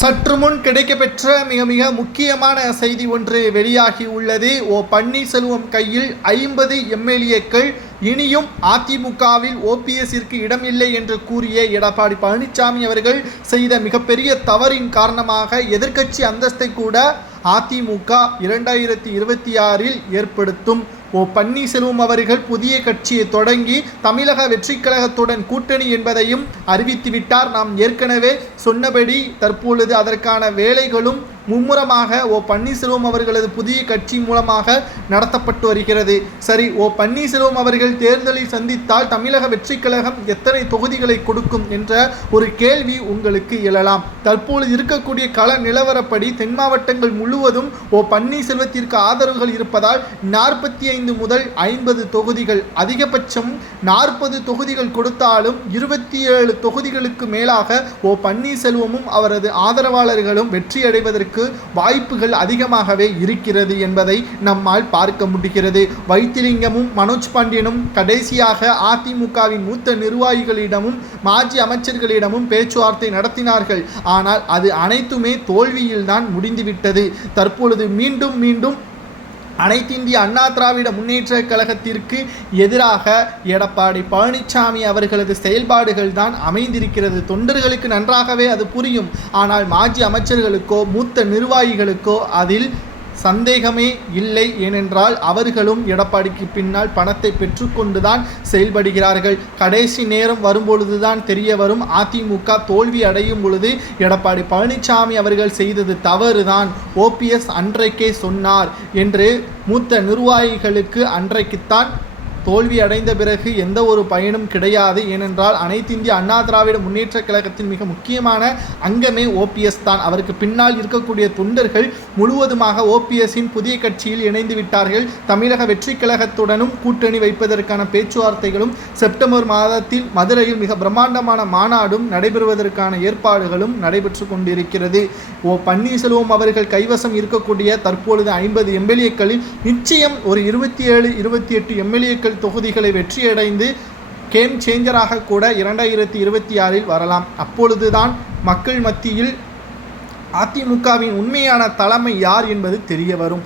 சற்று முன் கிடைக்கப்பெற்ற மிக மிக முக்கியமான செய்தி ஒன்று வெளியாகி உள்ளது. ஓ பன்னீர்செல்வம் கையில் ஐம்பது எம்எல்ஏக்கள் இனியும் அதிமுகவில் ஓபிஎஸ்ஸிற்கு இடமில்லை என்று கூறிய எடப்பாடி பழனிசாமி அவர்கள் செய்த மிகப்பெரிய தவறின் காரணமாக எதிர்க்கட்சி அந்தஸ்தை கூட அதிமுக இரண்டாயிரத்தி இருபத்தி ஆறில் ஏற்படுத்தும். ஓ பன்னீர்செல்வம் அவர்கள் புதிய கட்சியை தொடங்கி தமிழக வெற்றிக் கழகத்துடன் கூட்டணி என்பதையும் அறிவித்துவிட்டார். நாம் ஏற்கனவே சொன்னபடி தற்பொழுது அதற்கான வேலைகளும் மும்முரமாக ஓ பன்னீர்செல்வம் அவர்களது புதிய கட்சி மூலமாக நடத்தப்பட்டு வருகிறது. சரி ஓ பன்னீர்செல்வம் அவர்கள் தேர்தலில் சந்தித்தால் தமிழக வெற்றிக் கழகம் எத்தனை தொகுதிகளை கொடுக்கும் என்ற ஒரு கேள்வி உங்களுக்கு எழலாம். தற்போது இருக்கக்கூடிய கள நிலவரப்படி தென் மாவட்டங்கள் முழுவதும் ஓ பன்னீர்செல்வத்திற்கு ஆதரவுகள் இருப்பதால் நாற்பத்தி ஐந்து முதல் ஐம்பது தொகுதிகள் அதிகபட்சம் நாற்பது தொகுதிகள் கொடுத்தாலும் இருபத்தி ஏழு தொகுதிகளுக்கு மேலாக ஓ பன்னீர்செல்வமும் அவரது ஆதரவாளர்களும் வெற்றியடைவதற்கு அடைவதற்கு வாய்ப்புகள் அதிகமாகவே இருக்கிறது என்பதை நம்மால் பார்க்க முடிகிறது. வைத்திலிங்கமும் மனோஜ் பாண்டியனும் கடைசியாக அதிமுகவின் மூத்த நிர்வாகிகளிடமும் மாஜி அமைச்சர்களிடமும் பேச்சுவார்த்தை நடத்தினார்கள். ஆனால் அது அனைத்துமே தோல்வியில்தான் முடிந்துவிட்டது. தற்பொழுது மீண்டும் மீண்டும் அனைத்திந்திய அண்ணா திராவிட முன்னேற்ற கழகத்திற்கு எதிராக எடப்பாடி பழனிசாமி அவர்களது செயல்பாடுகள் தான் அமைந்திருக்கிறது. தொண்டர்களுக்கு நன்றாகவே அது புரியும். ஆனால் மாஜி அமைச்சர்களுக்கோ மூத்த நிர்வாகிகளுக்கோ அதில் சந்தேகமே இல்லை ஏனென்றால் அவர்களும் எடப்பாடிக்கு பின்னால் பணத்தை பெற்றுக்கொண்டுதான் செயல்படுகிறார்கள். கடைசி நேரம் வரும்பொழுதுதான் தெரிய வரும். அதிமுக தோல்வி அடையும் பொழுது எடப்பாடி பழனிசாமி அவர்கள் செய்தது தவறுதான். ஓபிஎஸ் அன்றைக்கே சொன்னார் என்று மூத்த நிர்வாகிகளுக்கு அன்றைக்குத்தான் தோல்வி அடைந்த பிறகு எந்த ஒரு பயனும் கிடையாது. ஏனென்றால் அனைத்திந்திய அண்ணா திராவிட முன்னேற்ற கழகத்தின் மிக முக்கியமான அங்கமே ஓபிஎஸ் தான். அவருக்கு பின்னால் இருக்கக்கூடிய தொண்டர்கள் முழுவதுமாக ஓபிஎஸ்ஸின் புதிய கட்சியில் இணைந்து விட்டார்கள். தமிழக வெற்றி கழகத்துடனும் கூட்டணி வைப்பதற்கான பேச்சுவார்த்தைகளும் செப்டம்பர் மாதத்தில் மதுரையில் மிக பிரம்மாண்டமான மாநாடும் நடைபெறுவதற்கான ஏற்பாடுகளும் நடைபெற்று கொண்டிருக்கிறது. ஓ பன்னீர்செல்வம் அவர்கள் கைவசம் இருக்கக்கூடிய தற்பொழுது ஐம்பது எம்எல்ஏக்களில் நிச்சயம் ஒரு இருபத்தி ஏழு இருபத்தி எட்டு எம்எல்ஏக்கள் தொகுதிகளை வெற்றியடைந்து கேம் சேஞ்சராக கூட இரண்டாயிரத்தி இருபத்தி ஆறில் வரலாம். அப்பொழுதுதான் மக்கள் மத்தியில் அதிமுகவின் உண்மையான தலைமை யார் என்பது தெரிய வரும்.